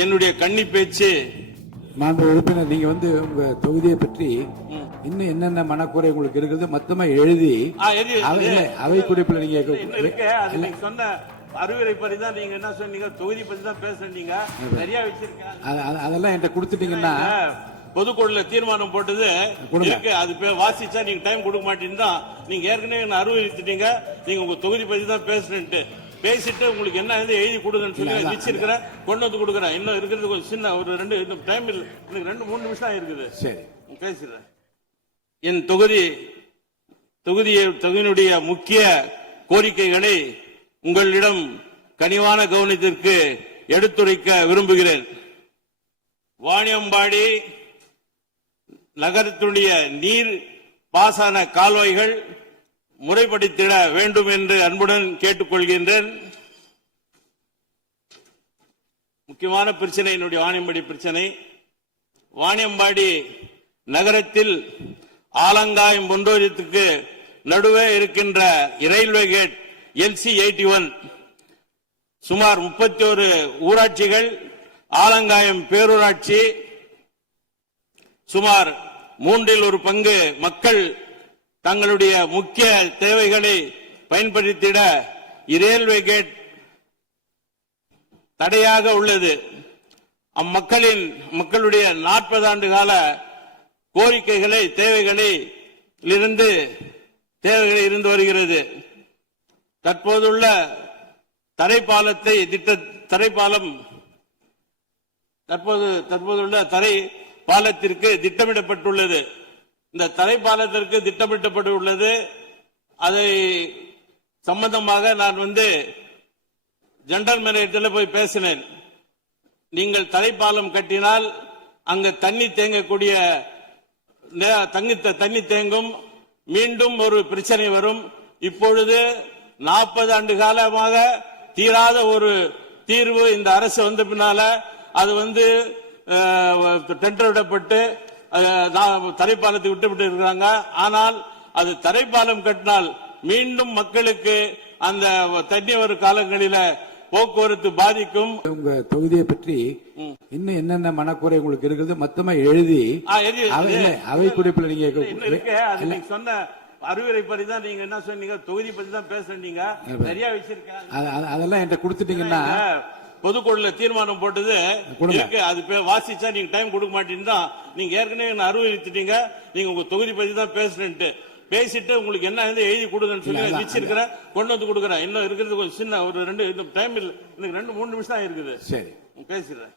என்னுடைய கன்னி பேச்சு. மாண்பு உறுப்பினர், நீங்க உங்க தொகுதியை பற்றி இன்னும் என்னென்ன மனக்குறை உங்களுக்கு இருக்குது மொத்தமா எழுதி அவை குறிப்பில் நீங்க சொன்ன அறிவுரை பற்றி தான் நீங்க என்ன சொன்னீங்க, தொகுதி பத்தி தான் பேசுறீங்க, நிறைய வச்சிருக்கேன். அதெல்லாம் என்கிட்ட கொடுத்துட்டீங்கன்னா பொதுக்குழுல தீர்மானம் போட்டது இருக்கு, அது வாசிச்சா நீங்க டைம் கொடுக்க மாட்டீங்கன்னா நீங்க ஏற்கனவே அறிவுறுத்திட்டீங்க, நீங்க உங்க தொகுதி பத்தி தான் பேசுறேன்ட்டு பேசிட்டு உங்களுக்கு என்ன எழுதி கொடுங்கன்னு சொல்லி வச்சிருக்கிறேன், கொண்டு வந்து கொடுக்குறேன். இன்னும் இருக்கிறது கொஞ்சம் சின்ன ஒரு டைம் இல்லை, எனக்கு 2-3 நிமிஷம் தான் இருக்குது. சரி, பேசுறேன். என் தொகுதியினுடைய முக்கிய கோரிக்கைகளை உங்களிடம் கனிவான கவனத்திற்கு எடுத்துரைக்க விரும்புகிறேன். வாணியம்பாடி நகரத்துடைய நீர் பாசன கால்வாய்கள் முறைப்படுத்திட வேண்டும் என்று அன்புடன் கேட்டுக்கொள்கின்றேன். முக்கியமான பிரச்சனை என்னுடைய வாணியம்பாடி பிரச்சனை. வாணியம்பாடி நகரத்தில் ஆலங்காயம் பொண்டோரியத்துக்கு நடுவே இருக்கின்ற ரயில்வே கேட் LC81 சுமார் 31 ஊராட்சிகள், ஆலங்காயம் பேரூராட்சி சுமார் 1/3 பங்கு மக்கள் தங்களுடைய முக்கிய தேவைகளை பயன்படுத்திட ரயில்வே கேட் தடையாக உள்ளது. மக்களுடைய 40 ஆண்டு கால கோரிக்கைகளை தேவைகளை இருந்து வருகிறது. தற்போதுள்ள தற்போதுள்ள தரை பாலத்திற்கு திட்டமிடப்பட்டுள்ளது. இந்த தரை பாலத்திற்கு திட்டமிடப்பட்டுள்ளது. அதை சம்பந்தமாக நான் ஜெனரல் மேனேஜரில் போய் பேசினேன். நீங்கள் தரைப்பாலம் கட்டினால் அங்கு தண்ணி தேங்கக்கூடிய தண்ணி தேங்கும், மீண்டும் ஒரு பிரச்சனை வரும். இப்பொழுது 40 ஆண்டு காலமாக தீராத ஒரு தீர்வு இந்த அரசு வந்த பின்னால அது டெண்டர் விடப்பட்டு தரைப்பாலத்தை விட்டுவிட்டு இருக்கிறாங்க. ஆனால் அது தரைப்பாலம் கட்டினால் மீண்டும் மக்களுக்கு அந்த தண்ணி வரும் காலங்களில போக்குவரத்து பாதிக்கும். உங்க தொகுதியை பற்றி இன்னும் என்னென்ன மனக்குறை உங்களுக்கு இருக்குது மொத்தமா எழுதி அவை குறிப்பில் நீங்க சொன்ன அறிவுரை பற்றி தான் நீங்க என்ன சொன்னீங்க, தொகுதி பத்தி தான் பேசுறீங்க, நிறைய வச்சிருக்கேன். அதெல்லாம் என்கிட்ட கொடுத்துட்டீங்கன்னா பொதுக்குழுல தீர்மானம் போட்டது இருக்கு, அது வாசிச்சா நீங்க டைம் கொடுக்க மாட்டீங்கன்னா நீங்க ஏற்கனவே அறிவுறுத்திட்டீங்க, நீங்க உங்க தொகுதி பத்தி தான் பேசுறேன்ட்டு பேசிட்டு உங்களுக்கு என்ன எழுதி கொடுங்கன்னு சொல்லி வச்சிருக்கிறேன், கொண்டு வந்து கொடுக்குறேன். இன்னும் இருக்கிறது கொஞ்சம் சின்ன ஒரு டைம் இல்லை, எனக்கு 2-3 நிமிஷம் தான் இருக்குது. சரி, பேசுறேன்.